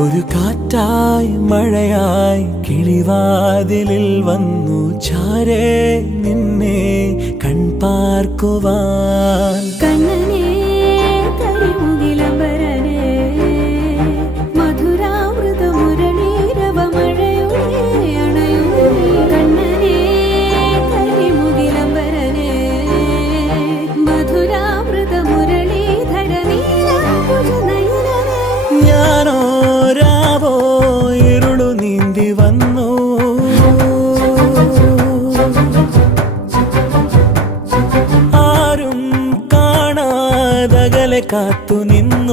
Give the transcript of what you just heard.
ഒരു കാറ്റായി മഴയായി കിളിവാതിലിൽ വന്നു ചാരേ നിന്നെ കൺപാർക്കുവാൻ. കണ്ണനേ കരിമുകിലംബരനേ മധുരാമൃത മുരളീരവ മഴയുടെ അണയുന്നേ. കണ്ണനേ കരിമുകിലംബരനേ മധുരാമൃത മുരളീധര നീലാംബുജനയനനേ. ഞാനോ രാവോ ഇരുളു നീന്തി വന്നു, ആരും കാണാതകലെ കാത്തു നിന്നു.